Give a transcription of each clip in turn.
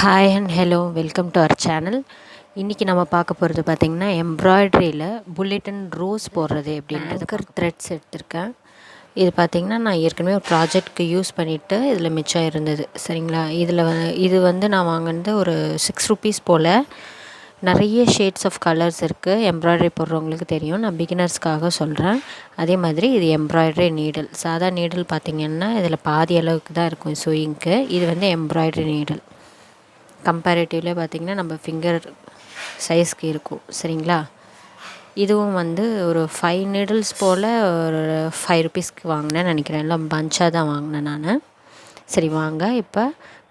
Hi and hello, welcome to our channel. இன்றைக்கி நம்ம பார்க்க போகிறது பார்த்திங்கன்னா எம்ப்ராய்டரியில் புல்லெட் ரோஸ் போடுறது அப்படின்றது த்ரெட்ஸ் எடுத்திருக்கேன். இது பார்த்திங்கன்னா நான் ஏற்கனவே ஒரு ப்ராஜெக்ட்க்கு யூஸ் பண்ணிவிட்டு இதில் மிச்சம் இருந்தது. சரிங்களா, இது வந்து நான் வாங்கினது ஒரு ₹6 போல். நிறைய ஷேட்ஸ் ஆஃப் கலர்ஸ் இருக்குது. எம்ப்ராய்டரி போடுறவங்களுக்கு தெரியும், நான் பிகினர்ஸ்க்காக சொல்கிறேன். அதே மாதிரி இது எம்ப்ராய்டரி நீடில். சாதா நீடில் பார்த்திங்கன்னா இதில் பாதி அளவுக்கு தான் இருக்கும் சூயிங்க்கு. இது வந்து எம்ப்ராய்டரி நீடில். கம்பேரிட்டிவ்ல பார்த்திங்கன்னா நம்ம ஃபிங்கர் சைஸ்க்கு இருக்கும். சரிங்களா, இதுவும் வந்து ஒரு 5 நீடில்ஸ் போல் ஒரு ₹5க்கு வாங்கினேன் நினைக்கிறேன். எல்லாம் பஞ்சாக தான் வாங்கினேன் நான். சரி வாங்க இப்போ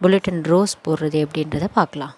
புல்லெட் ரோஸ் போடுறது எப்படின்றத பார்க்கலாம்.